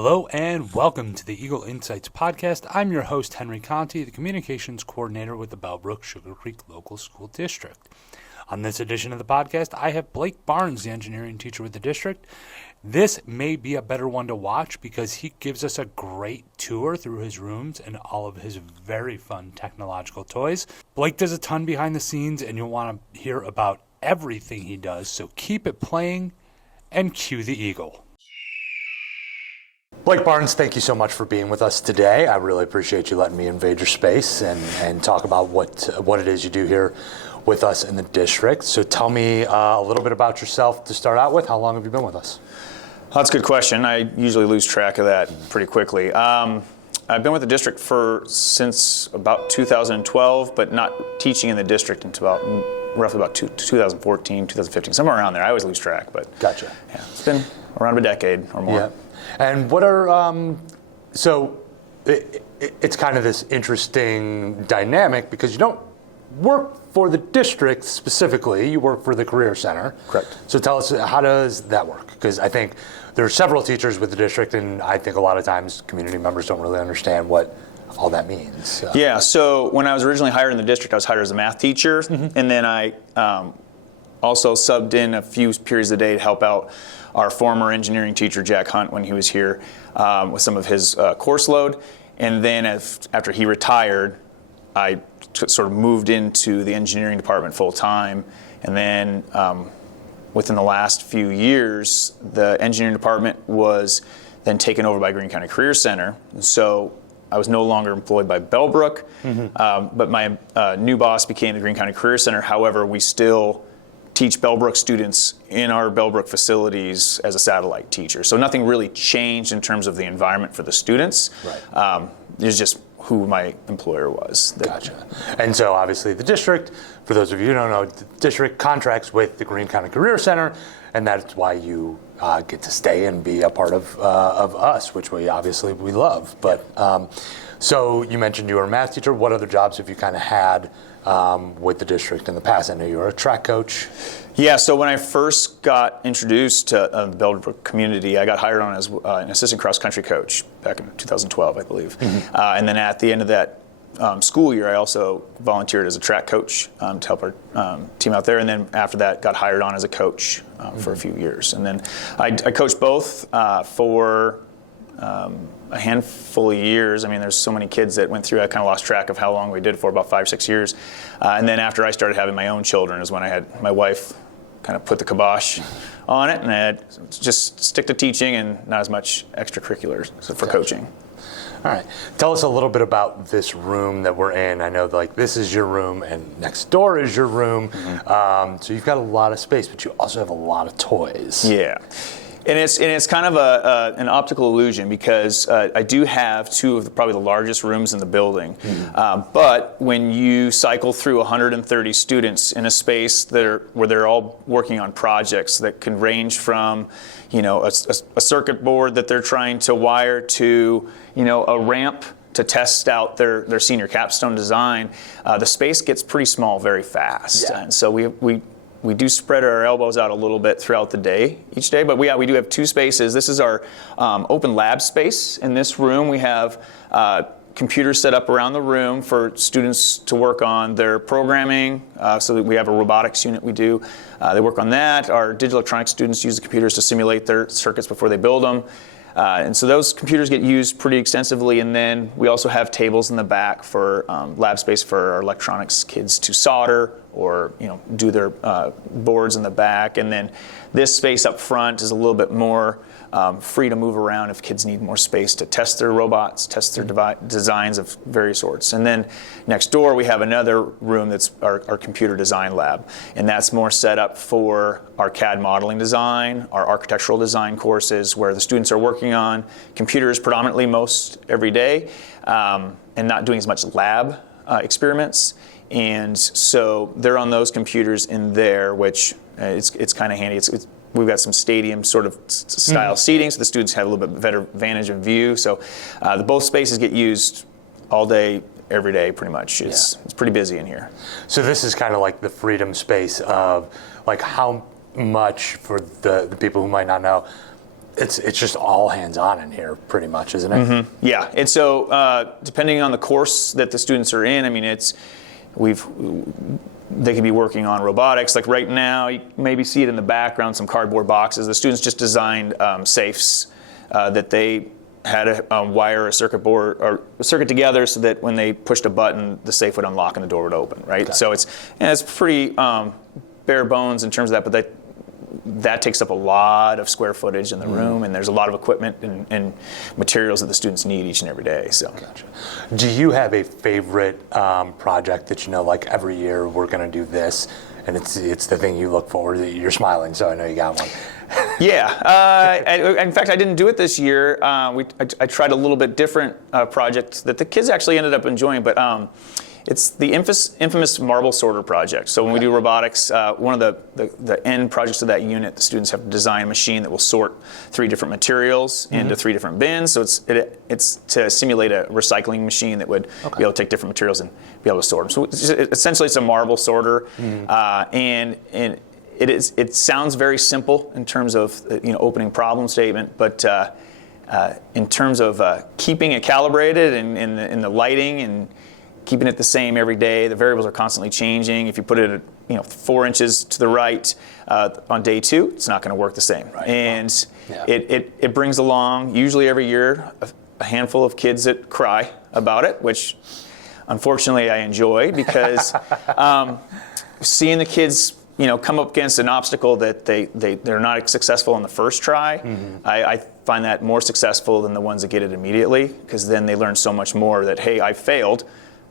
Hello and welcome to the Eagle Insights podcast. I'm your host, Henry Conti, the communications coordinator with the Bellbrook-Sugarcreek Local School District. On this edition of the podcast, I have Blake Barnes, the engineering teacher with the district. This may be a better one to watch because he gives us a great tour through his rooms and all of his very fun technological toys. Blake does a ton behind the scenes and you'll want to hear about everything he does, so keep it playing and cue the Eagle. Blake Barnes, thank you so much for being with us today. I really appreciate you letting me invade your space and talk about what it is you do here with us in the district. So tell me a little bit about yourself to start out with. How long have you been with us? That's a good question. I usually lose track of that pretty quickly. I've been with the district since about 2012, but not teaching in the district until roughly about 2014, 2015, somewhere around there. I always lose track, but Gotcha. Yeah, it's been around a decade or more. Yeah. And what are, it's kind of this interesting dynamic because you don't work for the district specifically, you work for the Career Center. Correct. So tell us, how does that work? Because I think there are several teachers with the district, and I think a lot of times community members don't really understand what all that means. Yeah, so when I was originally hired in the district, I was hired as a math teacher, and then I also subbed in a few periods a day to help out our former engineering teacher, Jack Hunt, when he was here with some of his course load. And then after he retired, I sort of moved into the engineering department full time. And then within the last few years, the engineering department was then taken over by Greene County Career Center. And so I was no longer employed by Bellbrook, but my new boss became the Greene County Career Center. However, we still teach Bellbrook students in our Bellbrook facilities as a satellite teacher. So nothing really changed in terms of the environment for the students. Right. It's just who my employer was. Gotcha. And so obviously the district, for those of you who don't know, the district contracts with the Greene County Career Center, and that's why you get to stay and be a part of us, which we love. But so you mentioned you were a math teacher. What other jobs have you kind of had with the district in the past? I know you were a track coach. Yeah, so when I first got introduced to the Bellbrook community, I got hired on as an assistant cross-country coach back in 2012, I believe. And then at the end of that school year, I also volunteered as a track coach to help our team out there. And then after that, got hired on as a coach for a few years. And then I coached both for a handful of years. I mean, there's so many kids that went through, I kind of lost track of how long we did for, about 5 or 6 years. And then after I started having my own children is when I had my wife kind of put the kibosh on it, and I had just stick to teaching and not as much extracurriculars for coaching. All right. Tell us a little bit about this room that we're in. I know this is your room and next door is your room. So you've got a lot of space, but you also have a lot of toys. Yeah. And it's kind of an optical illusion because I do have two of probably the largest rooms in the building. But when you cycle through 130 students in a space where they're all working on projects that can range from, a circuit board that they're trying to wire to, a ramp to test out their senior capstone design, the space gets pretty small very fast. Yeah. And so we do spread our elbows out a little bit throughout the day, each day, but we do have two spaces. This is our open lab space. In this room, we have computers set up around the room for students to work on their programming. So that we have a robotics unit we do. They work on that. Our digital electronics students use the computers to simulate their circuits before they build them. And so those computers get used pretty extensively, and then we also have tables in the back for lab space for our electronics kids to solder or do their boards in the back. And then this space up front is a little bit more free to move around if kids need more space to test their robots, test their designs of various sorts. And then next door we have another room that's our computer design lab, and that's more set up for our CAD modeling design, our architectural design courses, where the students are working on computers predominantly most every day and not doing as much lab experiments. And so they're on those computers in there, which it's kind of handy. We've got some stadium sort of style seating, so the students have a little bit better vantage of view. So both spaces get used all day, every day, pretty much. It's pretty busy in here. So this is kind of like the freedom space of like how much, for the people who might not know, it's just all hands-on in here, pretty much, isn't it? Mm-hmm. Yeah, and so depending on the course that the students are in, I mean, they could be working on robotics. Like right now, you maybe see it in the background, some cardboard boxes. The students just designed safes that they had to wire a circuit board or a circuit together so that when they pushed a button, the safe would unlock and the door would open. Right. Okay. So it's pretty bare bones in terms of that, but that takes up a lot of square footage in the room, and there's a lot of equipment and materials that the students need each and every day. So, gotcha. Do you have a favorite project that like every year we're going to do this, and it's the thing you look forward to? You're smiling, so I know you got one. Yeah. In fact, I didn't do it this year. I tried a little bit different project that the kids actually ended up enjoying, but it's the infamous marble sorter project. So when we do robotics, one of the end projects of that unit, the students have to design a machine that will sort 3 different materials into 3 different bins. So it's to simulate a recycling machine that would be able to take different materials and be able to sort them. So essentially, it's a marble sorter, and it sounds very simple in terms of opening problem statement, but in terms of keeping it calibrated and in the lighting and keeping it the same every day. The variables are constantly changing. If you put it at 4 inches to the right on day 2, it's not going to work the same. Right. And it brings along, usually every year, a handful of kids that cry about it, which unfortunately I enjoy, because seeing the kids come up against an obstacle that they're not successful on the first try, I find that more successful than the ones that get it immediately, because then they learn so much more that, hey, I failed.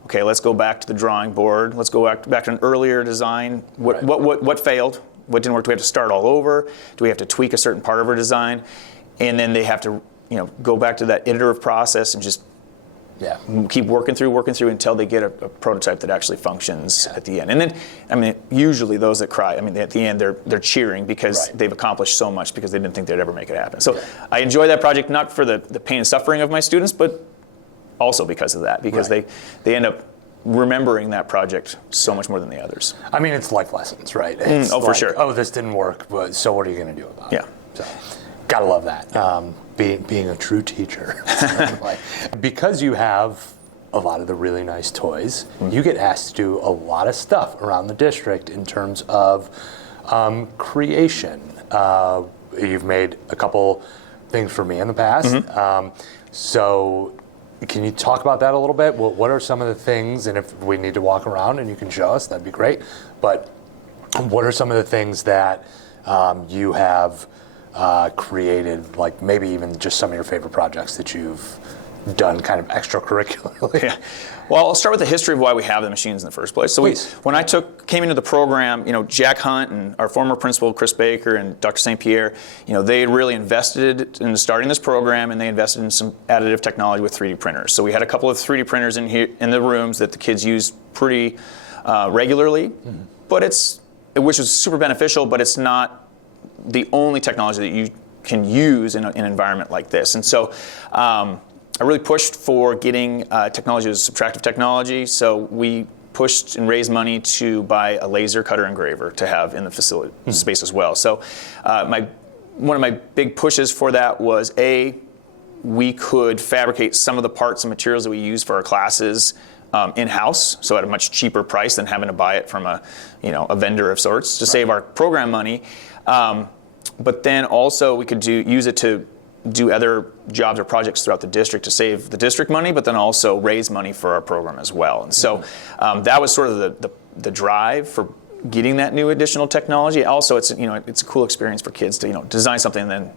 Okay, let's go back to the drawing board. Let's go back to an earlier design. What failed? What didn't work? Do we have to start all over? Do we have to tweak a certain part of our design? And then they have to, go back to that iterative process and just keep working through until they get a prototype that actually functions at the end. And then, usually those that cry, at the end they're cheering because they've accomplished so much because they didn't think they'd ever make it happen. So I enjoy that project, not for the pain and suffering of my students, but also because of that, because they end up remembering that project so much more than the others. It's life lessons, right? It's for sure. Oh, this didn't work, but so what are you going to do about it? Yeah. So, gotta love that. Being a true teacher. Because you have a lot of the really nice toys, you get asked to do a lot of stuff around the district in terms of creation. You've made a couple things for me in the past. So can you talk about that a little bit? What are some of the things, and if we need to walk around and you can show us, that'd be great. But what are some of the things that you have created, like maybe even just some of your favorite projects that you've done kind of extracurricularly? Yeah. Well, I'll start with the history of why we have the machines in the first place. So when I came into the program, Jack Hunt and our former principal, Chris Baker, and Dr. St. Pierre, they had really invested in starting this program, and they invested in some additive technology with 3D printers. So we had a couple of 3D printers in here in the rooms that the kids use pretty regularly, but which is super beneficial, but it's not the only technology that you can use in an environment like this. And so I really pushed for getting technology as subtractive technology, so we pushed and raised money to buy a laser cutter engraver to have in the facility space as well. So one of my big pushes for that was, we could fabricate some of the parts and materials that we use for our classes in-house, so at a much cheaper price than having to buy it from a vendor of sorts to save our program money. But then also we could use it to do other jobs or projects throughout the district to save the district money, but then also raise money for our program as well. And so that was sort of the drive for getting that new additional technology. Also, it's a cool experience for kids to design something and then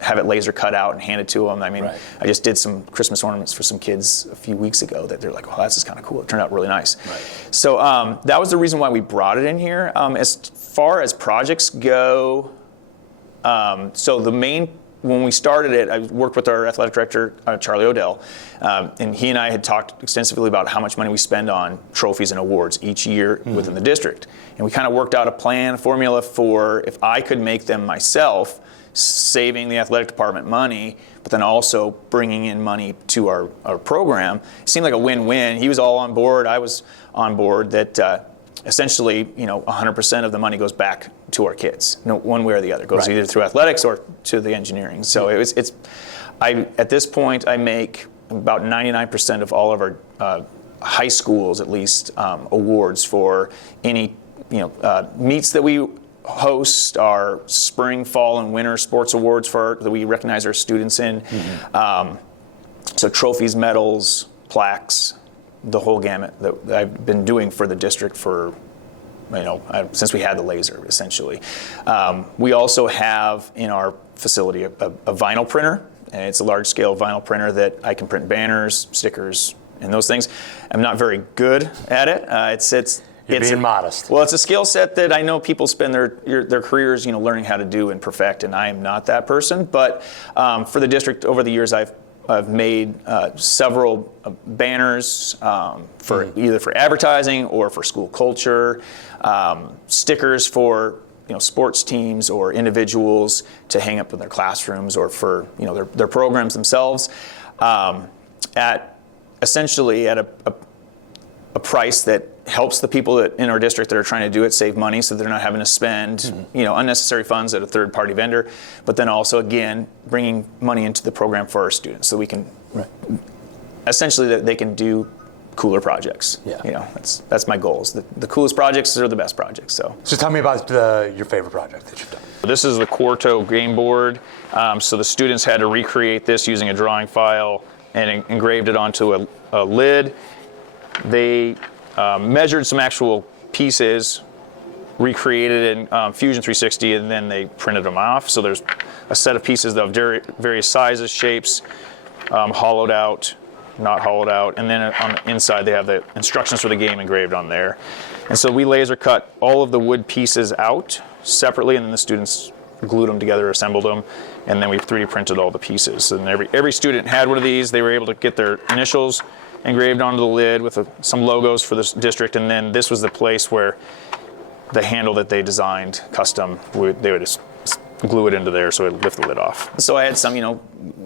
have it laser cut out and hand it to them. I just did some Christmas ornaments for some kids a few weeks ago that they're like, "Oh, this is kind of cool." It turned out really nice. So that was the reason why we brought it in here. As far as projects go, when we started it, I worked with our athletic director, Charlie Odell, and he and I had talked extensively about how much money we spend on trophies and awards each year within the district. And we kind of worked out a formula for if I could make them myself, saving the athletic department money, but then also bringing in money to our program. It seemed like a win-win. He was all on board. I was on board that essentially, 100% of the money goes back to our kids, one way or the other. It goes either through athletics or to the engineering. So at this point, I make about 99% of all of our high schools, at least, awards for any meets that we host, our spring, fall, and winter sports awards that we recognize our students in. So trophies, medals, plaques, the whole gamut that I've been doing for the district for, since we had the laser, essentially. We also have in our facility a vinyl printer, and it's a large-scale vinyl printer that I can print banners, stickers, and those things. I'm not very good at it. You're being modest. Well, it's a skill set that I know people spend their careers, learning how to do and perfect, and I am not that person. But for the district, over the years, I've made several banners for either for advertising or for school culture, stickers for sports teams or individuals to hang up in their classrooms or for their programs themselves, at essentially at a price that helps the people in our district that are trying to do it save money, so they're not having to spend unnecessary funds at a third-party vendor, but then also, again, bringing money into the program for our students so we can essentially that they can do cooler projects. That's my goals. The coolest projects are the best projects. So tell me about your favorite project that you've done. This is the Quarto game board. So the students had to recreate this using a drawing file and engraved it onto a lid. They measured some actual pieces, recreated in Fusion 360, and then they printed them off. So there's a set of pieces of various sizes, shapes, hollowed out, not hollowed out, and then on the inside they have the instructions for the game engraved on there. And so we laser cut all of the wood pieces out separately, and then the students glued them together, assembled them, and then we 3D printed all the pieces. And every student had one of these. They were able to get their initials engraved onto the lid with some logos for this district, and then this was the place where the handle that they designed custom, they would just glue it into there so it would lift the lid off. So I had some,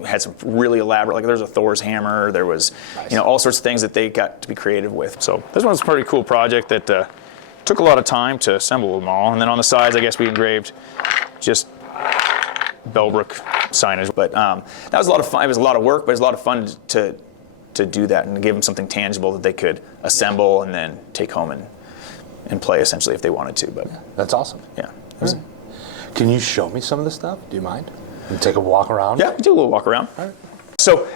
had some really elaborate, like there's a Thor's hammer, there was, all sorts of things that they got to be creative with. So this one was a pretty cool project that took a lot of time to assemble them all. And then on the sides, I guess we engraved just Bellbrook signage. But that was a lot of fun. It was a lot of work, but it was a lot of fun to do that and give them something tangible that they could assemble and then take home and play, essentially, if they wanted to. But that's awesome. Yeah. Can you show me some of the stuff? Do you mind? And take a walk around? Yeah, do a little walk around. All right. So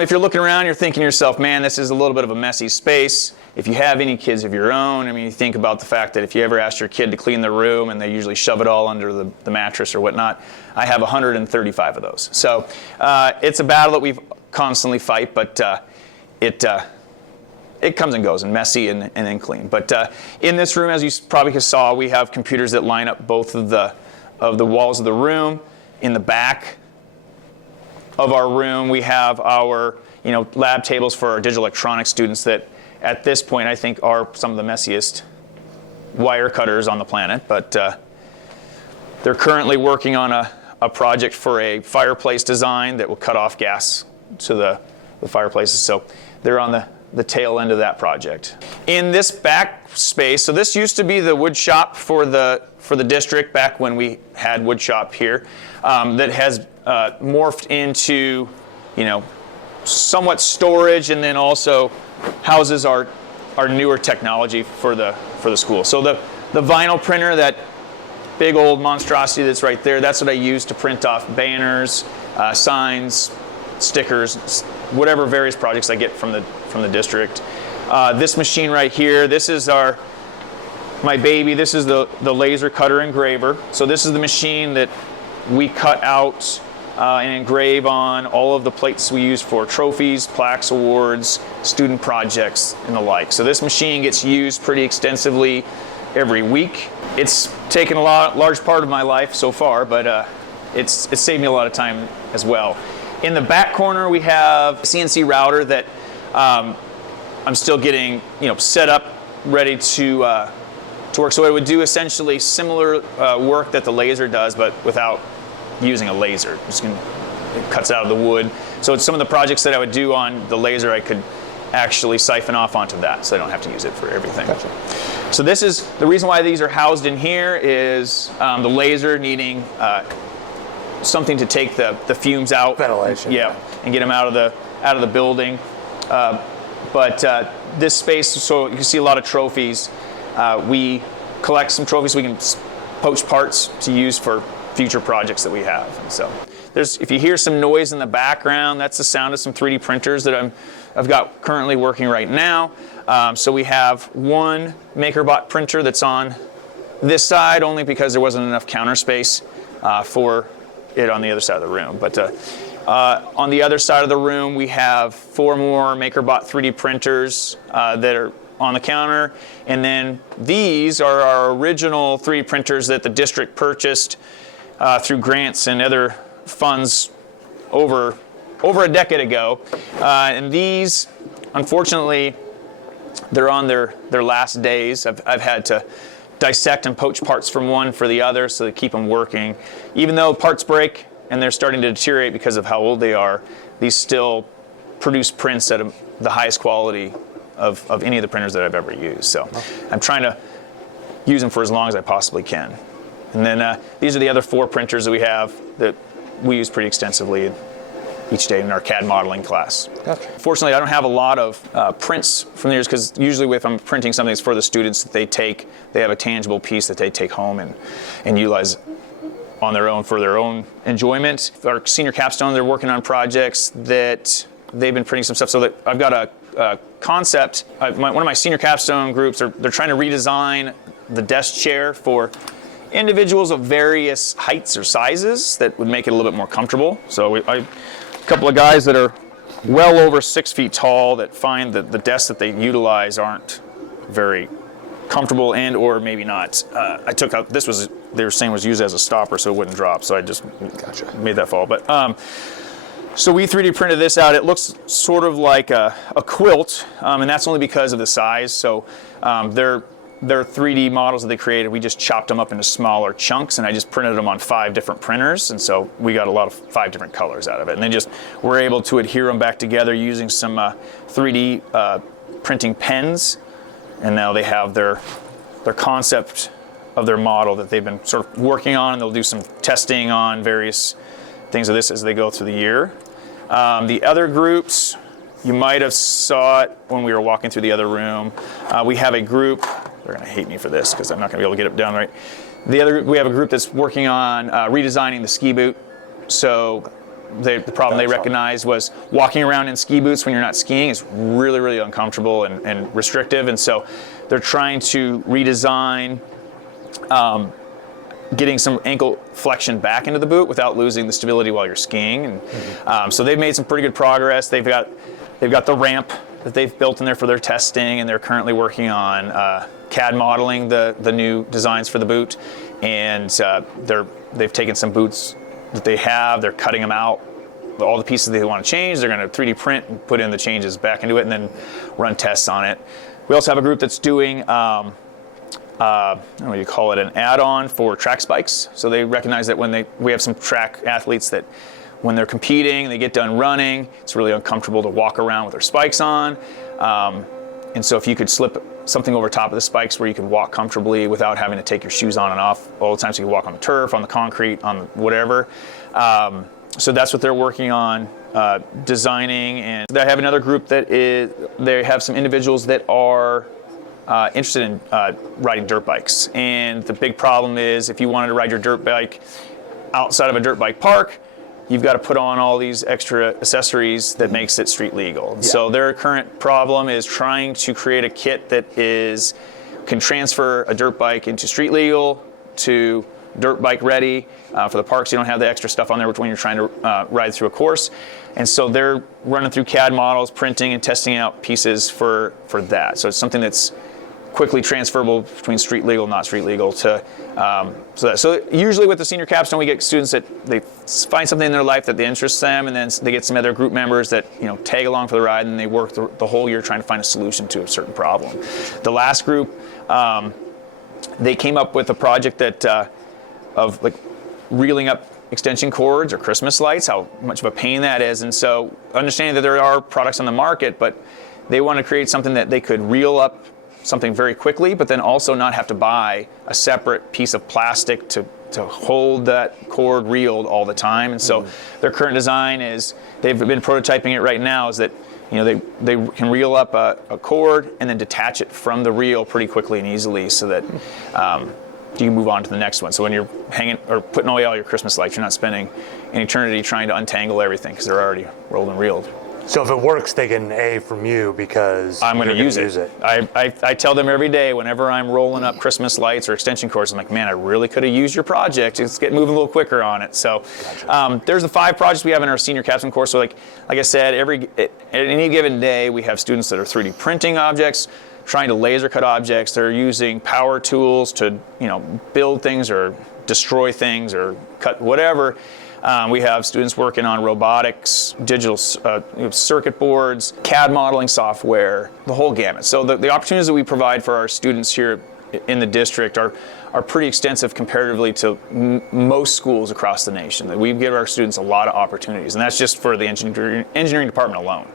if you're looking around, you're thinking to yourself, man, this is a little bit of a messy space. If you have any kids of your own, you think about the fact that if you ever ask your kid to clean their room and they usually shove it all under the mattress or whatnot, I have 135 of those. So it's a battle that we constantly fight, but it comes and goes, and messy and then clean. But in this room, as you probably saw, we have computers that line up both of the walls of the room. In the back of our room, we have our lab tables for our digital electronics students that at this point I think are some of the messiest wire cutters on the planet. But they're currently working on a project for a fireplace design that will cut off gas to the fireplaces. So they're on the tail end of that project. In this back space, so this used to be the wood shop for the district back when we had wood shop here, that has morphed into, somewhat storage, and then also houses our newer technology for the school. So the vinyl printer, that big old monstrosity that's right there, that's what I use to print off banners, signs, stickers, whatever various projects I get from the district. This machine right here, this is my baby. This is the laser cutter engraver. So this is the machine that we cut out and engrave on all of the plates we use for trophies, plaques, awards, student projects, and the like. So this machine gets used pretty extensively every week. It's taken a large part of my life so far, but it's saved me a lot of time as well. In the back corner, we have a CNC router that I'm still getting, set up, ready to work. So it would do essentially similar work that the laser does, but without using a laser. It cuts out of the wood. So some of the projects that I would do on the laser, I could actually siphon off onto that, so they don't have to use it for everything. Gotcha. So this is the reason why these are housed in here is the laser needing something to take the fumes out. Ventilation. Yeah, and get them out of the building. But this space, so you can see a lot of trophies. We collect some trophies so we can poach parts to use for future projects that we have. And so if you hear some noise in the background, that's the sound of some 3D printers that I've got currently working right now. So we have one MakerBot printer that's on this side only because there wasn't enough counter space for it on the other side of the room. But on the other side of the room, we have 4 more MakerBot 3D printers that are on the counter. And then these are our original 3D printers that the district purchased through grants and other funds over a decade ago. And these, unfortunately, they're on their last days. I've had to dissect and poach parts from one for the other so to keep them working. Even though parts break and they're starting to deteriorate because of how old they are, these still produce prints at the highest quality of any of the printers that I've ever used. So I'm trying to use them for as long as I possibly can. And then these are the other 4 printers that we have that we use pretty extensively each day in our CAD modeling class. Gotcha. Fortunately, I don't have a lot of prints from theirs because usually if I'm printing something that's for the students that they have a tangible piece that they take home and utilize on their own for their own enjoyment. Our senior capstone, they're working on projects that they've been printing some stuff. So that I've got a concept. One of my senior capstone groups, they're trying to redesign the desk chair for individuals of various heights or sizes that would make it a little bit more comfortable. So a couple of guys that are well over 6 feet tall that find that the desks that they utilize aren't very comfortable and or maybe not. I took out, they were saying was used as a stopper so it wouldn't drop, so I just made that fall. But so we 3D printed this out. It looks sort of like a quilt, and that's only because of the size. So their 3D models that they created, we just chopped them up into smaller chunks, and I just printed them on 5 different printers, and so we got a lot of 5 different colors out of it. And then just we're able to adhere them back together using some 3D printing pens, and now they have their concept of their model that they've been sort of working on, and they'll do some testing on various things of this as they go through the year. The other groups, you might have saw it when we were walking through the other room. We have a group. They're going to hate me for this because I'm not going to be able to get it down right. We have a group that's working on redesigning the ski boot. So the problem they recognized was walking around in ski boots when you're not skiing is really, really uncomfortable and restrictive. And so they're trying to redesign getting some ankle flexion back into the boot without losing the stability while you're skiing. And so they've made some pretty good progress. They've got the ramp that they've built in there for their testing, and they're currently working on CAD modeling the new designs for the boot. And they've taken some boots that they have, they're cutting them out, all the pieces they want to change, they're going to 3D print and put in the changes back into it and then run tests on it. We also have a group that's doing I don't know what you call it, an add-on for track spikes. So they recognize that we have some track athletes that when they're competing, they get done running, it's really uncomfortable to walk around with their spikes on. And so if you could slip something over top of the spikes where you could walk comfortably without having to take your shoes on and off all the time, so you can walk on the turf, on the concrete, on whatever. So that's what they're working on, designing. And I have another group they have some individuals that are interested in riding dirt bikes. And the big problem is if you wanted to ride your dirt bike outside of a dirt bike park, you've got to put on all these extra accessories that makes it street legal. Yeah. So their current problem is trying to create a kit that can transfer a dirt bike into street legal to dirt bike ready for the parks. You don't have the extra stuff on there when you're trying to ride through a course. And so they're running through CAD models, printing and testing out pieces for that. So it's something that's quickly transferable between street legal and not street legal so usually with the senior capstone we get students that they find something in their life that interests them, and then they get some other group members that tag along for the ride, and they work the whole year trying to find a solution to a certain problem. The last group, they came up with a project that of like reeling up extension cords or Christmas lights, how much of a pain that is. And so understanding that there are products on the market, but they want to create something that they could reel up something very quickly, but then also not have to buy a separate piece of plastic to hold that cord reeled all the time. And so their current design is, they've been prototyping it right now, is that they can reel up a cord and then detach it from the reel pretty quickly and easily, so that you can move on to the next one. So when you're hanging or putting away all your Christmas lights, you're not spending an eternity trying to untangle everything because they're already rolled and reeled. So if it works, they get an A from you because I'm going to use it. I tell them every day whenever I'm rolling up Christmas lights or extension cords, I'm like, man, I really could have used your project. Let's get moving a little quicker on it. So there's the 5 projects we have in our senior capstone course. So like I said, at any given day, we have students that are 3D printing objects, trying to laser cut objects. They're using power tools to build things or destroy things or cut whatever. We have students working on robotics, digital circuit boards, CAD modeling software, the whole gamut. So the opportunities that we provide for our students here in the district are pretty extensive comparatively to most schools across the nation. We give our students a lot of opportunities, and that's just for the engineering department alone.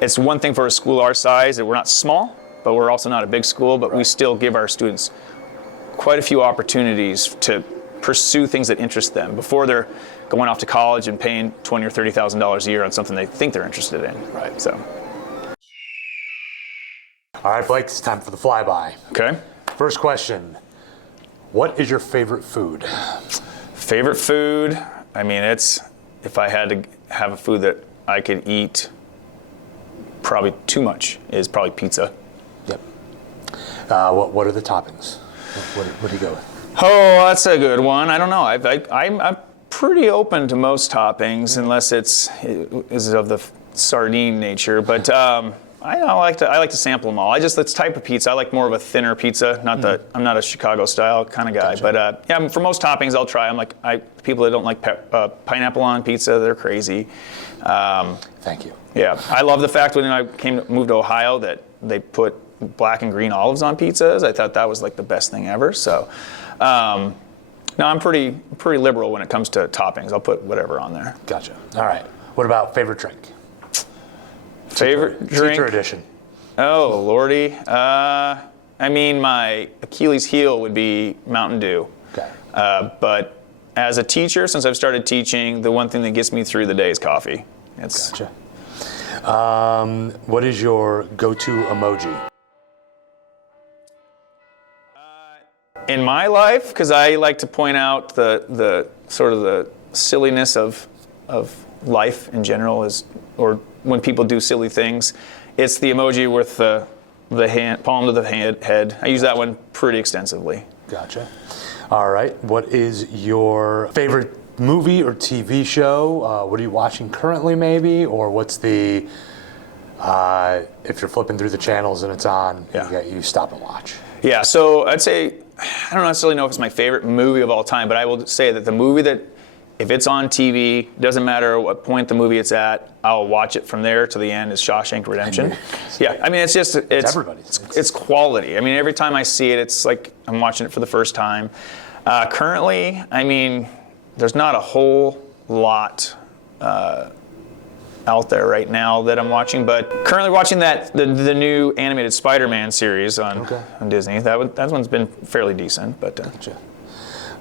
It's one thing for a school our size that we're not small, but we're also not a big school, but we still give our students quite a few opportunities to pursue things that interest them before they're going off to college and paying $20,000 or $30,000 a year on something they think they're interested in. Right. So. All right, Blake, it's time for the flyby. Okay. First question: what is your favorite food? Favorite food? I mean, if I had to have a food that I could eat probably too much, is probably pizza. Yep. What are the toppings? What do you go with? Oh, that's a good one. I don't know. I'm pretty open to most toppings, unless it is of the sardine nature. But I like to sample them all. It's type of pizza. I like more of a thinner pizza. I'm not a Chicago style kind of guy. Gotcha. But for most toppings, I'll try. People that don't like pineapple on pizza, they're crazy. Thank you. Yeah, I love the fact when I moved to Ohio that they put black and green olives on pizzas. I thought that was like the best thing ever. So. No, I'm pretty liberal when it comes to toppings. I'll put whatever on there. Gotcha. All right. What about favorite drink? Favorite drink? Teacher edition. Oh, Lordy. My Achilles heel would be Mountain Dew. Okay. But as a teacher, since I've started teaching, the one thing that gets me through the day is coffee. Gotcha. What is your go-to emoji? In my life, because I like to point out the sort of the silliness of life in general, or when people do silly things, it's the emoji with the hand, palm to the head. I use that one pretty extensively. Gotcha. All right. What is your favorite movie or TV show? What are you watching currently, maybe? Or what's the if you're flipping through the channels and it's on, you stop and watch? Yeah. So I'd say, I don't necessarily know if it's my favorite movie of all time, but I will say that the movie that, if it's on TV, doesn't matter what point the movie it's at, I'll watch it from there to the end, is Shawshank Redemption. Yeah, I mean, it's everybody's. It's quality. I mean, every time I see it, it's like I'm watching it for the first time. Currently, I mean, there's not a whole lot out there right now that I'm watching, but currently watching the new animated Spider-Man series on Disney. That one's been fairly decent, but. Gotcha.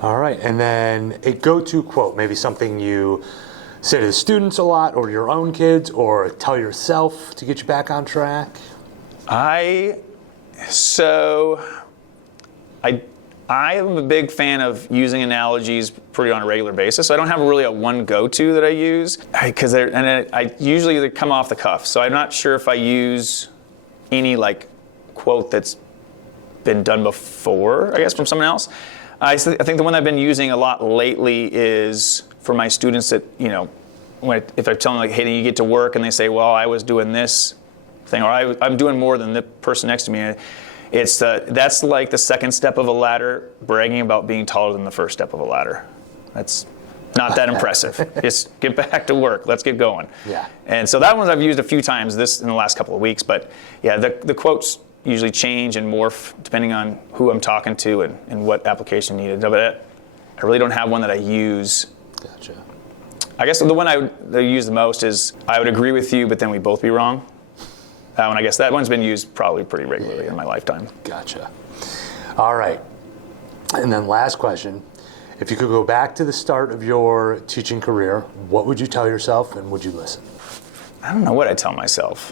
All right, and then a go-to quote, maybe something you say to the students a lot, or your own kids, or tell yourself to get you back on track. I am a big fan of using analogies pretty on a regular basis. So I don't have really a one go-to that I use, because I usually they come off the cuff. So I'm not sure if I use any quote that's been done before, I guess, from someone else. I think the one I've been using a lot lately is for my students that, if I tell them hey, you get to work and they say, well, I was doing this thing, or I'm doing more than the person next to me. That's like the second step of a ladder, bragging about being taller than the first step of a ladder. That's not that impressive. Just get back to work. Let's get going. Yeah. And so that one I've used a few times in the last couple of weeks. But yeah, the quotes usually change and morph depending on who I'm talking to and what application needed. But I really don't have one that I use. Gotcha. I guess the one I use the most is, I would agree with you, but then we both be wrong. And I guess that one's been used probably pretty regularly in my lifetime. Gotcha. All right. And then last question. If you could go back to the start of your teaching career, what would you tell yourself and would you listen? I don't know what I'd tell myself.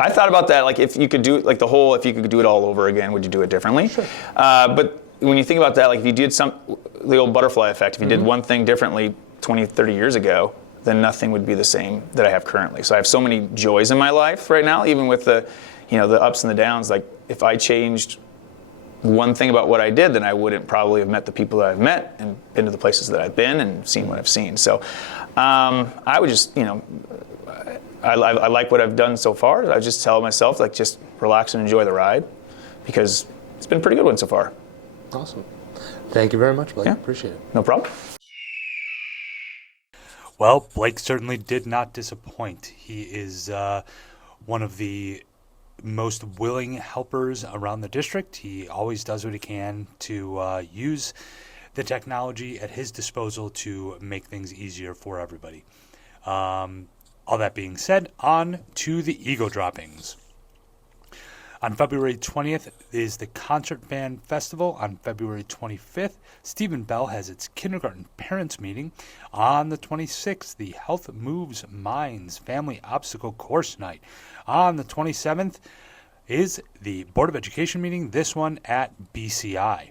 I thought about that, like if you could do it, like if you could do it all over again, would you do it differently? Sure. But when you think about that, like if you did the old butterfly effect, if you did one thing differently 20, 30 years ago, then nothing would be the same that I have currently. So I have so many joys in my life right now, even with the ups and the downs. Like if I changed one thing about what I did, then I wouldn't probably have met the people that I've met and been to the places that I've been and seen what I've seen. So I would just, I like what I've done so far. I just tell myself, like, just relax and enjoy the ride because it's been a pretty good one so far. Awesome. Thank you very much, Blake. Yeah. Appreciate it. No problem. Well, Blake certainly did not disappoint. He is one of the most willing helpers around the district. He always does what he can to use the technology at his disposal to make things easier for everybody. All that being said, on to the ego droppings. On February 20th is the Concert Band Festival. On February 25th, Stephen Bell has its kindergarten parents meeting. On the 26th, the Health Moves Minds Family Obstacle Course Night. On the 27th is the Board of Education meeting, this one at BCI.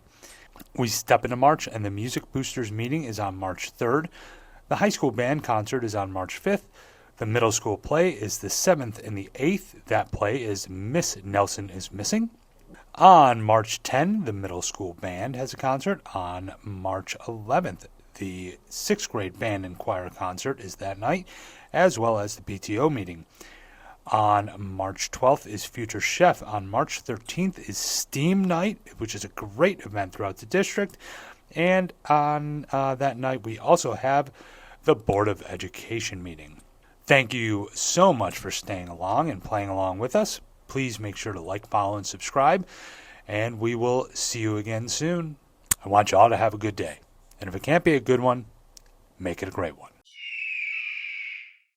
We step into March, and the Music Boosters meeting is on March 3rd. The high school band concert is on March 5th. The middle school play is the 7th and the 8th. That play is Miss Nelson is Missing. On March 10, the middle school band has a concert. On March 11th, the 6th grade band and choir concert is that night, as well as the PTO meeting. On March 12th is Future Chef. On March 13th is STEAM Night, which is a great event throughout the district. And on that night, we also have the Board of Education meeting. Thank you so much for staying along and playing along with us. Please make sure to like, follow, and subscribe, and we will see you again soon. I want you all to have a good day. And if it can't be a good one, make it a great one.